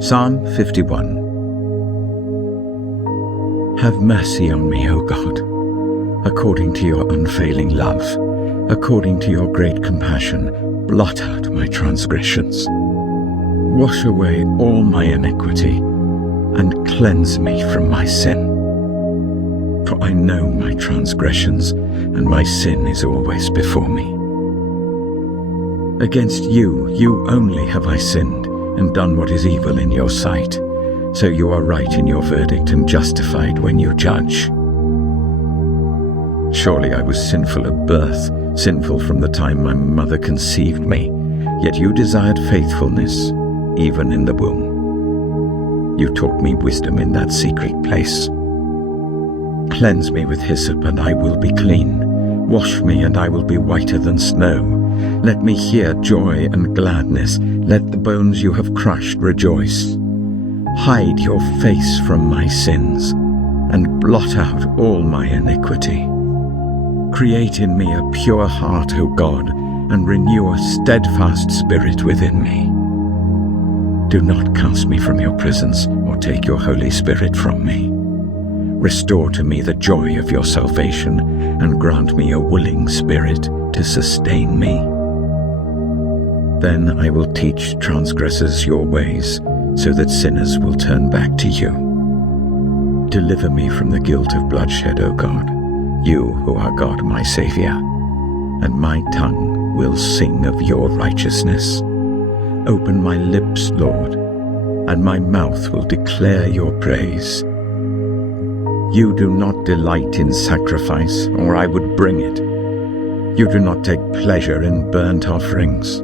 Psalm 51. Have mercy on me, O God, according to your unfailing love, according to your great compassion, blot out my transgressions. Wash away all my iniquity, and cleanse me from my sin. For I know my transgressions, and my sin is always before me. Against you only have I sinned, and done what is evil in your sight. So you are right in your verdict and justified when you judge. Surely I was sinful at birth, sinful from the time my mother conceived me. Yet you desired faithfulness, even in the womb. You taught me wisdom in that secret place. Cleanse me with hyssop, and I will be clean. Wash me, and I will be whiter than snow. Let me hear joy and gladness. Let the bones you have crushed rejoice. Hide your face from my sins, and blot out all my iniquity. Create in me a pure heart, O God, and renew a steadfast spirit within me. Do not cast me from your presence, or take your Holy Spirit from me. Restore to me the joy of your salvation, and grant me a willing spirit to sustain me. Then I will teach transgressors your ways, so that sinners will turn back to you. Deliver me from the guilt of bloodshed, O God, you who are God my Saviour, and my tongue will sing of your righteousness. Open my lips, Lord, and my mouth will declare your praise. You do not delight in sacrifice, or I would bring it. You do not take pleasure in burnt offerings.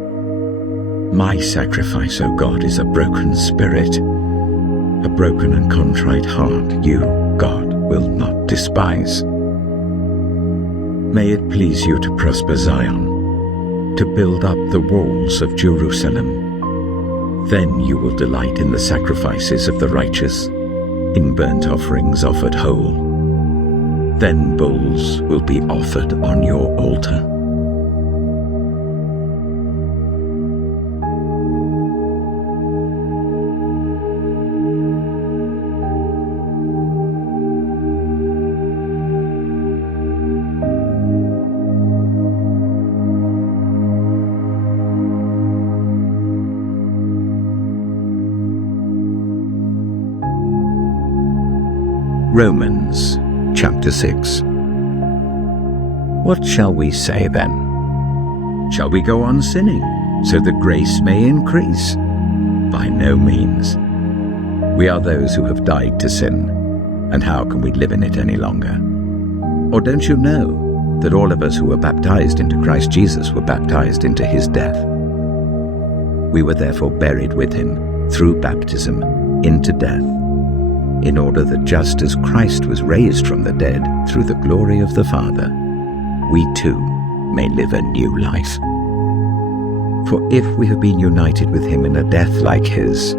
My sacrifice, O God, is a broken spirit. A broken and contrite heart you, God, will not despise. May it please you to prosper Zion, to build up the walls of Jerusalem. Then you will delight in the sacrifices of the righteous, in burnt offerings offered whole. Then bulls will be offered on your altar. Romans chapter 6. What shall we say then? Shall we go on sinning, so that grace may increase? By no means. We are those who have died to sin, and how can we live in it any longer? Or don't you know that all of us who were baptized into Christ Jesus were baptized into his death? We were therefore buried with him through baptism into death, in order that just as Christ was raised from the dead through the glory of the Father, we too may live a new life. For if we have been united with him in a death like his,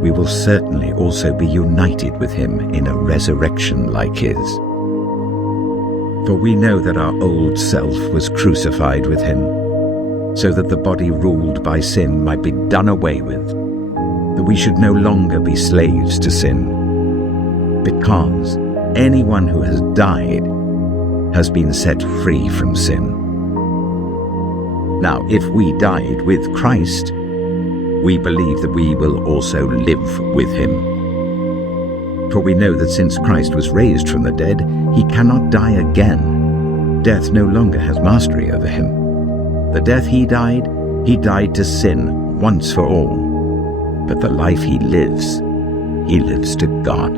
we will certainly also be united with him in a resurrection like his. For we know that our old self was crucified with him, so that the body ruled by sin might be done away with, that we should no longer be slaves to sin. Because anyone who has died has been set free from sin. Now, if we died with Christ, we believe that we will also live with him. For we know that since Christ was raised from the dead, he cannot die again. Death no longer has mastery over him. The death he died to sin once for all. But the life he lives to God.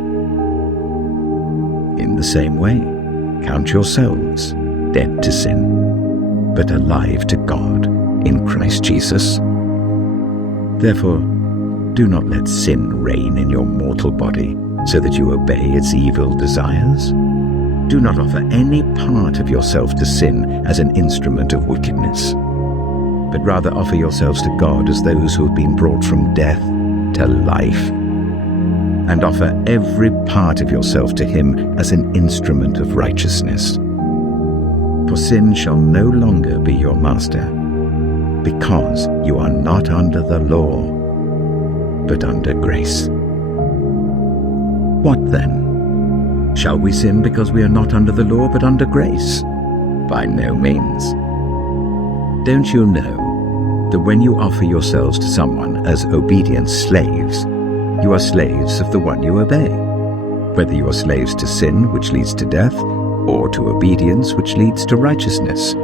In the same way, count yourselves dead to sin, but alive to God in Christ Jesus. Therefore, do not let sin reign in your mortal body, so that you obey its evil desires. Do not offer any part of yourself to sin as an instrument of wickedness, but rather offer yourselves to God as those who have been brought from death to life, and offer every part of yourself to him as an instrument of righteousness. For sin shall no longer be your master, because you are not under the law, but under grace. What then? Shall we sin because we are not under the law but under grace? By no means. Don't you know that when you offer yourselves to someone as obedient slaves, you are slaves of the one you obey, whether you are slaves to sin, which leads to death, or to obedience, which leads to righteousness?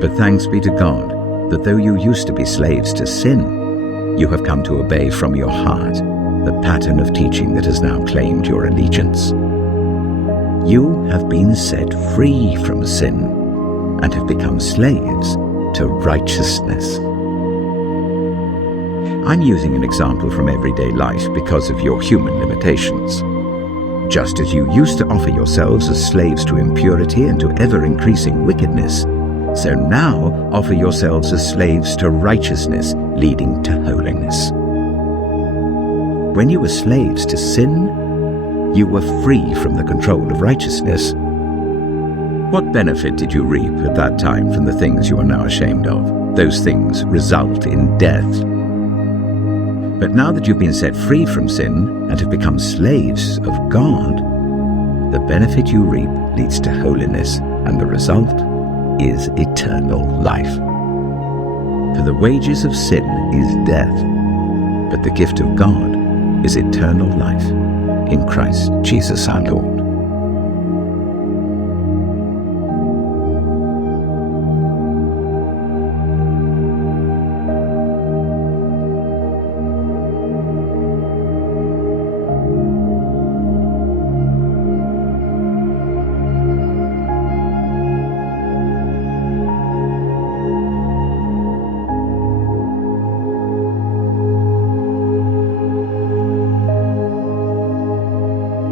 But thanks be to God that though you used to be slaves to sin, you have come to obey from your heart the pattern of teaching that has now claimed your allegiance. You have been set free from sin and have become slaves to righteousness. I'm using an example from everyday life because of your human limitations. Just as you used to offer yourselves as slaves to impurity and to ever-increasing wickedness, so now offer yourselves as slaves to righteousness, leading to holiness. When you were slaves to sin, you were free from the control of righteousness. What benefit did you reap at that time from the things you are now ashamed of? Those things result in death. But now that you've been set free from sin and have become slaves of God, the benefit you reap leads to holiness, and the result is eternal life. For the wages of sin is death, but the gift of God is eternal life in Christ Jesus our Lord.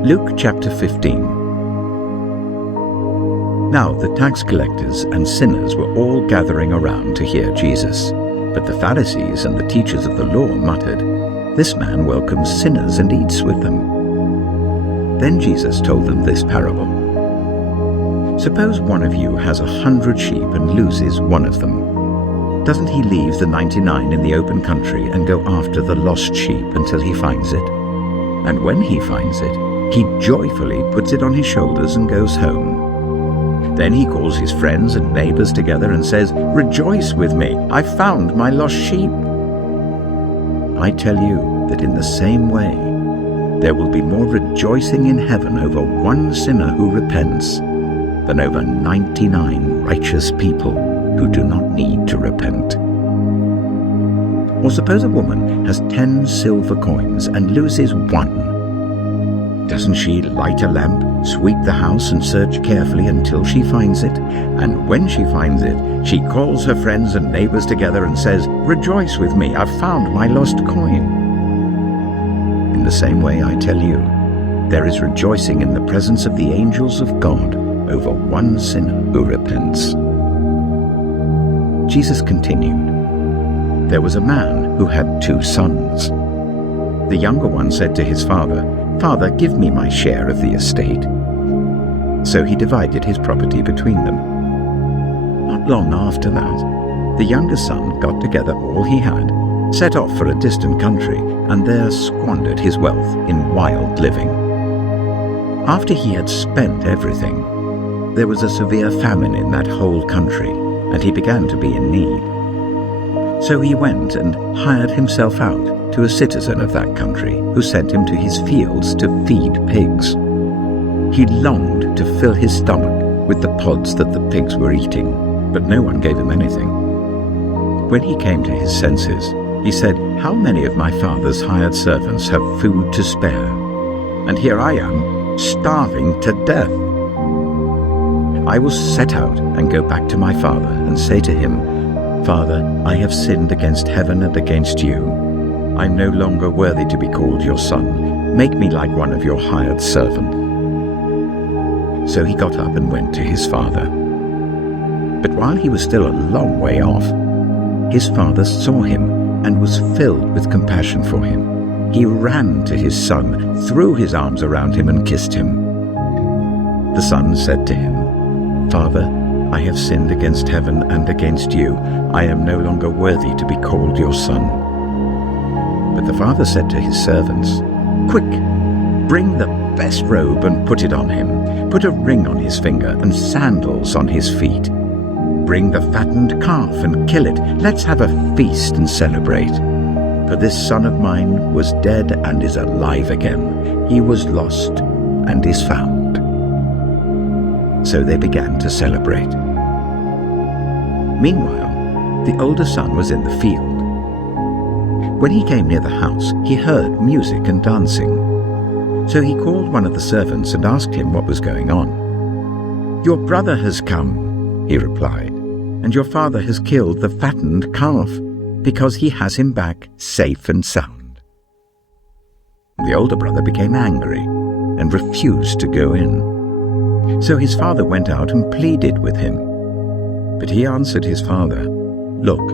Luke chapter 15. Now the tax collectors and sinners were all gathering around to hear Jesus. But the Pharisees and the teachers of the law muttered, "This man welcomes sinners and eats with them." Then Jesus told them this parable. Suppose one of you has 100 sheep and loses one of them. Doesn't he leave the 99 in the open country and go after the lost sheep until he finds it? And when he finds it, he joyfully puts it on his shoulders and goes home. Then he calls his friends and neighbors together and says, "Rejoice with me, I found my lost sheep." I tell you that in the same way, there will be more rejoicing in heaven over one sinner who repents than over 99 righteous people who do not need to repent. Or suppose a woman has 10 silver coins and loses one. Doesn't she light a lamp, sweep the house, and search carefully until she finds it? And when she finds it, she calls her friends and neighbors together and says, "Rejoice with me, I've found my lost coin." In the same way, I tell you, there is rejoicing in the presence of the angels of God over one sinner who repents. Jesus continued, "There was a man who had 2 sons. The younger one said to his father, 'Father, give me my share of the estate.' So he divided his property between them. Not long after that, the younger son got together all he had, set off for a distant country, and there squandered his wealth in wild living. After he had spent everything, there was a severe famine in that whole country, and he began to be in need. So he went and hired himself out to a citizen of that country, who sent him to his fields to feed pigs. He longed to fill his stomach with the pods that the pigs were eating, but no one gave him anything. When he came to his senses, he said, 'How many of my father's hired servants have food to spare? And here I am, starving to death. I will set out and go back to my father and say to him, Father, I have sinned against heaven and against you. I am no longer worthy to be called your son. Make me like one of your hired servants.' So he got up and went to his father. But while he was still a long way off, his father saw him and was filled with compassion for him. He ran to his son, threw his arms around him and kissed him. The son said to him, 'Father, I have sinned against heaven and against you. I am no longer worthy to be called your son.' But the father said to his servants, "Quick, bring the best robe and put it on him. Put a ring on his finger and sandals on his feet. Bring the fattened calf and kill it. Let's have a feast and celebrate. For this son of mine was dead and is alive again. He was lost and is found." So they began to celebrate. Meanwhile, the older son was in the field. When he came near the house, he heard music and dancing. So he called one of the servants and asked him what was going on. "Your brother has come," he replied, "and your father has killed the fattened calf, because he has him back safe and sound." The older brother became angry and refused to go in. So his father went out and pleaded with him. But he answered his father, "Look,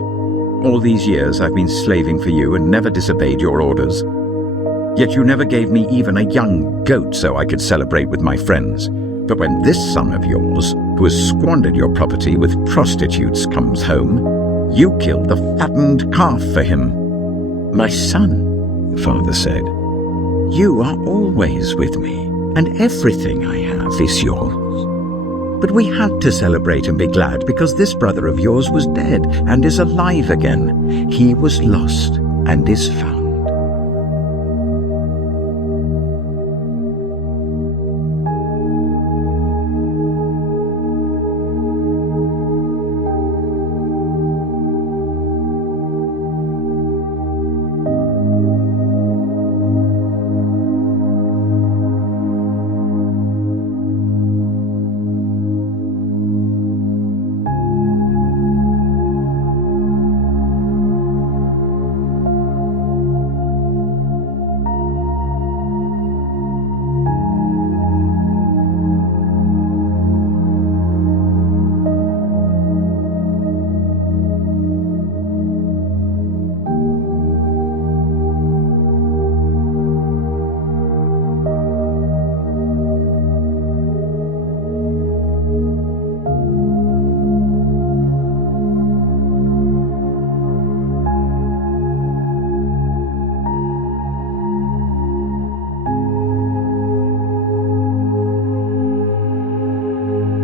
all these years I've been slaving for you and never disobeyed your orders. Yet you never gave me even a young goat so I could celebrate with my friends. But when this son of yours, who has squandered your property with prostitutes, comes home, you killed the fattened calf for him." "My son," the father said, "you are always with me, and everything I have is yours. But we had to celebrate and be glad because this brother of yours was dead and is alive again. He was lost and is found."